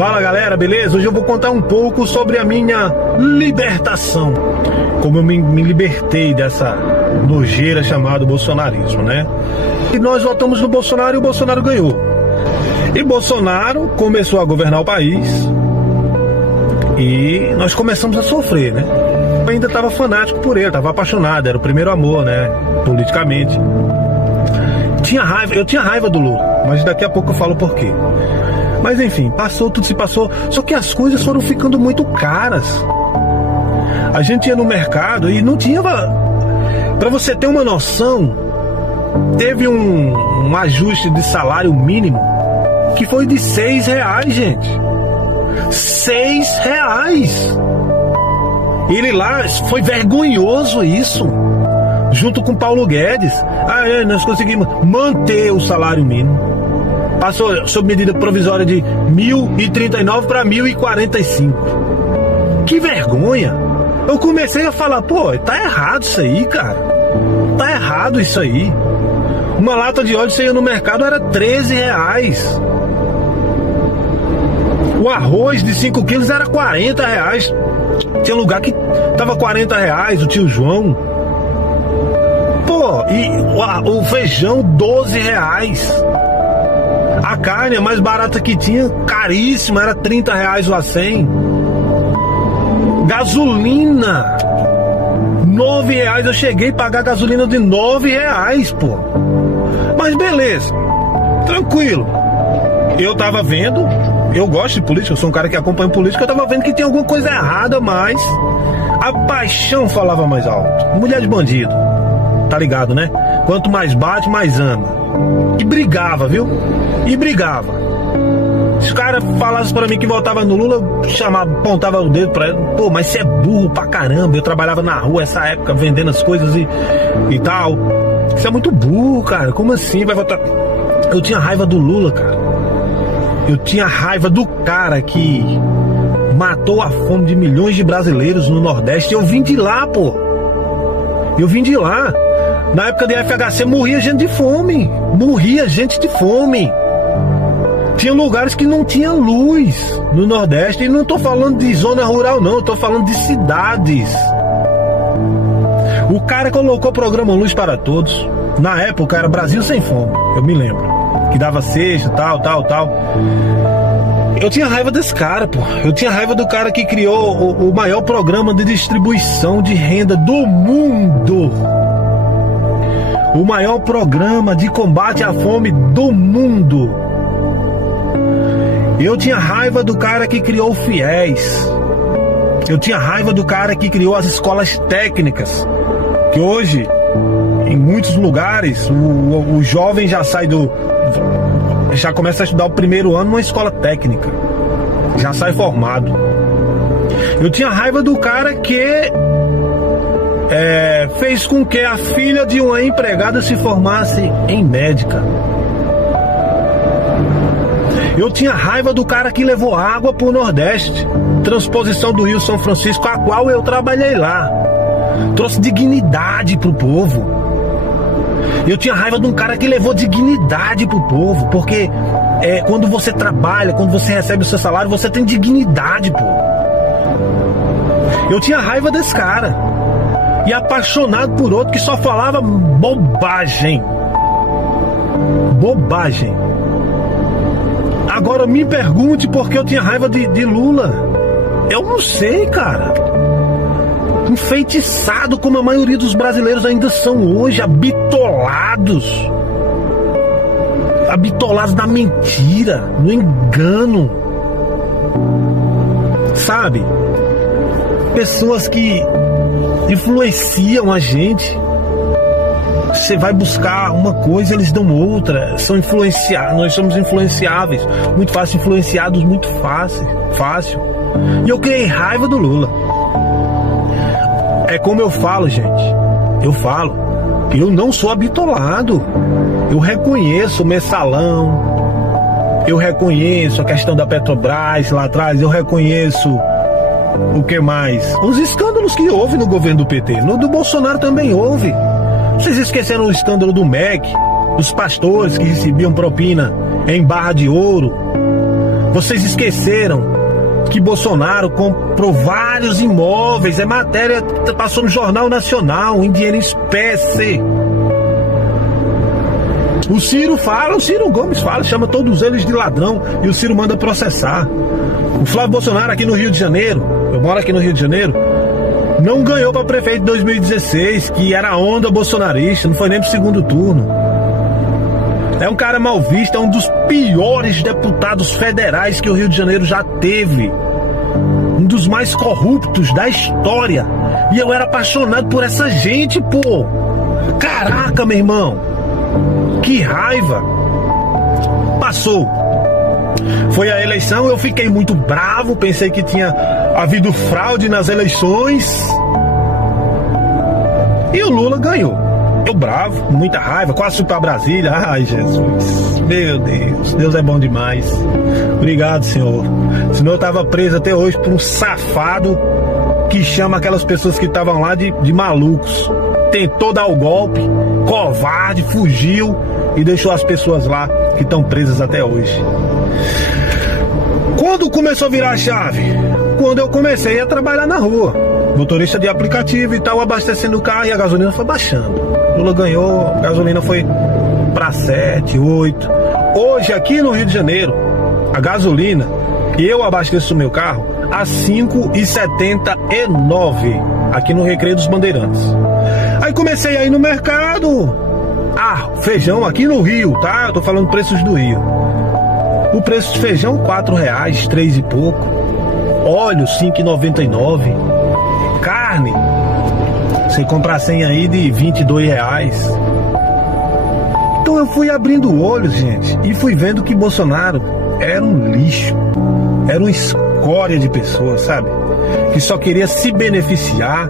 Fala galera, beleza? Hoje eu vou contar um pouco sobre a minha libertação. Como eu me libertei dessa nojeira chamada bolsonarismo, né? E nós votamos no Bolsonaro e o Bolsonaro ganhou. E Bolsonaro começou a governar o país e nós começamos a sofrer, né? Eu ainda estava fanático por ele, estava apaixonado, era o primeiro amor, né? Politicamente. Eu tinha raiva do Lula, mas daqui a pouco eu falo por quê. Mas enfim, tudo se passou, só que as coisas foram ficando muito caras. A gente ia no mercado e não tinha... Pra você ter uma noção, teve um ajuste de salário mínimo que foi de R$6, gente. R$6. Ele lá, foi vergonhoso isso. Junto com Paulo Guedes, nós conseguimos manter o salário mínimo. Passou sob medida provisória de 1.039 para 1.045. Que vergonha! Eu comecei a falar, pô, tá errado isso aí, cara. Tá errado isso aí. Uma lata de óleo você ia no mercado era R$13. O arroz de 5 quilos era R$40. Tinha lugar que tava R$40, o tio João. Pô, e o feijão R$12. A carne, a mais barata que tinha, caríssima, era R$30 o A100. Gasolina, R$9. Eu cheguei a pagar gasolina de R$9, pô. Mas beleza, tranquilo. Eu tava vendo, eu gosto de política, eu sou um cara que acompanha política, eu tava vendo que tinha alguma coisa errada, mas a paixão falava mais alto. Mulher de bandido, tá ligado, né? Quanto mais bate, mais ama. E brigava, viu? E brigava. Se os caras falassem pra mim que votava no Lula, apontava o dedo pra ele. Pô, mas você é burro pra caramba. Eu trabalhava na rua essa época, vendendo as coisas e tal. Você é muito burro, cara. Como assim vai votar? Eu tinha raiva do Lula, cara. Eu tinha raiva do cara que matou a fome de milhões de brasileiros no Nordeste. Eu vim de lá, pô. Eu vim de lá. Na época do FHC morria gente de fome. Morria gente de fome. Tinha lugares que não tinha luz no Nordeste. E não tô falando de zona rural não, eu tô falando de cidades. O cara colocou o programa Luz para Todos. Na época era Brasil Sem Fome, eu me lembro. Que dava cesta, tal. Eu tinha raiva desse cara, pô. Eu tinha raiva do cara que criou o maior programa de distribuição de renda do mundo. O maior programa de combate à fome do mundo. Eu tinha raiva do cara que criou o FIES. Eu tinha raiva do cara que criou as escolas técnicas. Que hoje, em muitos lugares, o jovem já sai já começa a estudar o primeiro ano numa escola técnica. Já sai formado. Eu tinha raiva do cara que fez com que a filha de uma empregada se formasse em médica. Eu tinha raiva do cara que levou água pro Nordeste, transposição do Rio São Francisco, a qual eu trabalhei lá. Trouxe dignidade pro povo. Eu tinha raiva de um cara que levou dignidade pro povo, porque quando você trabalha, quando você recebe o seu salário, você tem dignidade, pô. Eu tinha raiva desse cara. E apaixonado por outro que só falava bobagem. Bobagem. Agora me pergunte por que eu tinha raiva de Lula. Eu não sei, cara. Enfeitiçado como a maioria dos brasileiros ainda são hoje, habitolados na mentira, no engano, sabe? Pessoas que influenciam a gente. Você vai buscar uma coisa, eles dão outra. São influenciados, nós somos influenciáveis, muito fácil, influenciados muito fácil. E eu criei raiva do Lula. É como eu falo, gente. Eu não sou habitolado. Eu reconheço o mensalão. Eu reconheço a questão da Petrobras lá atrás. Eu reconheço o que mais? Os escândalos que houve no governo do PT. No do Bolsonaro também houve. Vocês esqueceram o escândalo do MEC, dos pastores que recebiam propina em barra de ouro. Vocês esqueceram que Bolsonaro comprou vários imóveis, é matéria, passou no Jornal Nacional, em dinheiro em espécie. O Ciro Gomes fala, chama todos eles de ladrão e o Ciro manda processar. O Flávio Bolsonaro aqui no Rio de Janeiro, eu moro aqui no Rio de Janeiro, não ganhou para prefeito em 2016, que era a onda bolsonarista, não foi nem pro segundo turno. É um cara mal visto, é um dos piores deputados federais que o Rio de Janeiro já teve. Um dos mais corruptos da história. E eu era apaixonado por essa gente, pô. Caraca, meu irmão. Que raiva. Passou. Foi a eleição, eu fiquei muito bravo, pensei que tinha havido fraude nas eleições. E o Lula ganhou. Eu bravo, muita raiva, quase fui pra Brasília. Ai, Jesus, meu Deus, Deus é bom demais. Obrigado, Senhor. Senão eu tava preso até hoje por um safado que chama aquelas pessoas que estavam lá de malucos. Tentou dar o golpe, covarde, fugiu e deixou as pessoas lá que estão presas até hoje. Quando começou a virar a chave? Quando eu comecei a trabalhar na rua, motorista de aplicativo e tal, abastecendo o carro e a gasolina foi baixando. Lula ganhou, a gasolina foi para 7, 8. Hoje aqui no Rio de Janeiro, a gasolina, eu abasteço o meu carro a 5,79 aqui no Recreio dos Bandeirantes. Aí comecei a ir no mercado. Feijão aqui no Rio, tá? Eu tô falando preços do Rio. O preço de feijão, R$4, 3 e pouco. Óleo, 5,99. Carne, você comprar 100 aí de R$22. Então eu fui abrindo o olho, gente, e fui vendo que Bolsonaro era um lixo, era uma escória de pessoas, sabe? Que só queria se beneficiar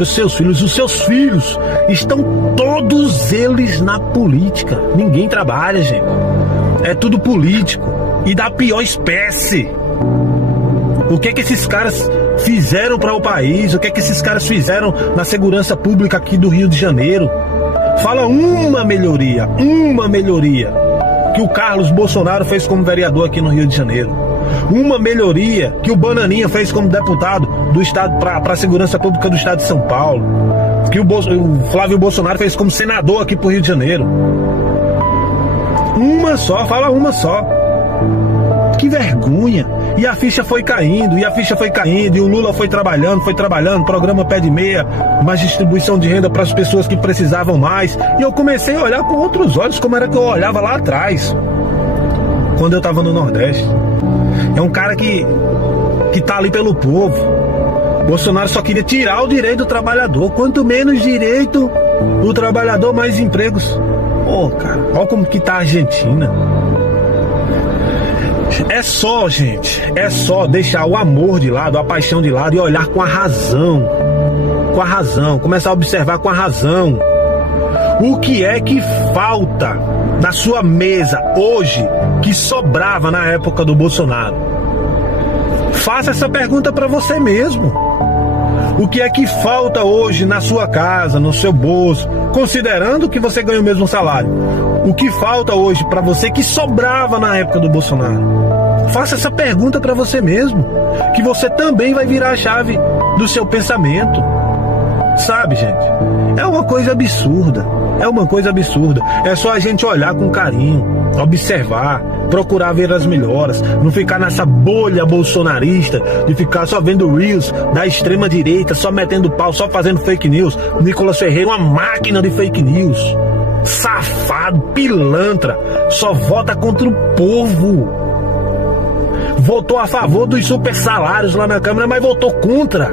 os seus filhos. Os seus filhos estão todos eles na política. Ninguém trabalha, gente. É tudo político e da pior espécie. O que esses caras fizeram para o país? O que esses caras fizeram na segurança pública aqui do Rio de Janeiro? Fala uma melhoria que o Carlos Bolsonaro fez como vereador aqui no Rio de Janeiro. Uma melhoria que o Bananinha fez como deputado do estado para a segurança pública do estado de São Paulo. Que o Flávio Bolsonaro fez como senador aqui pro Rio de Janeiro. Fala uma só. Que vergonha. E a ficha foi caindo, e o Lula foi trabalhando, programa pé de meia, mais distribuição de renda para as pessoas que precisavam mais. E eu comecei a olhar com outros olhos, como era que eu olhava lá atrás, quando eu estava no Nordeste. É um cara que tá ali pelo povo. Bolsonaro só queria tirar o direito do trabalhador. Quanto menos direito do trabalhador, mais empregos. Cara, olha como que tá a Argentina. É só, gente, deixar o amor de lado, a paixão de lado e olhar com a razão. Começar a observar com a razão. O que é que falta na sua mesa hoje que sobrava na época do Bolsonaro? Faça essa pergunta para você mesmo. O que é que falta hoje na sua casa, no seu bolso, considerando que você ganha o mesmo salário? O que falta hoje para você que sobrava na época do Bolsonaro? Faça essa pergunta para você mesmo, que você também vai virar a chave do seu pensamento. Sabe, gente? É uma coisa absurda. É só a gente olhar com carinho, observar, procurar ver as melhoras, não ficar nessa bolha bolsonarista de ficar só vendo reels da extrema direita, só metendo pau, só fazendo fake news. Nicolas Ferreira, uma máquina de fake news. Safado, pilantra, só vota contra o povo. Votou a favor dos super salários lá na Câmara, mas votou contra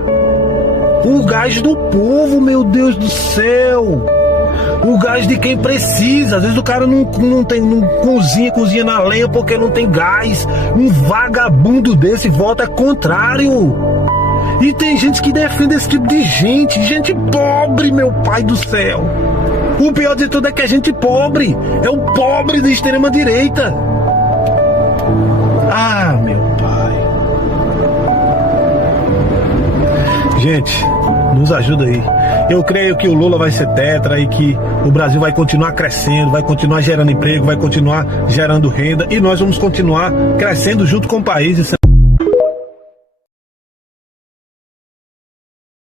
o gás do povo, meu Deus do céu. O gás de quem precisa. Às vezes o cara não cozinha na lenha porque não tem gás. Um vagabundo desse vota contrário. E tem gente que defende esse tipo de gente pobre, meu pai do céu. O pior de tudo é que é gente pobre. É o pobre da extrema direita. Meu pai. Gente, Nos ajuda aí. Eu creio que o Lula vai ser tetra e que o Brasil vai continuar crescendo, vai continuar gerando emprego, vai continuar gerando renda e nós vamos continuar crescendo junto com o país.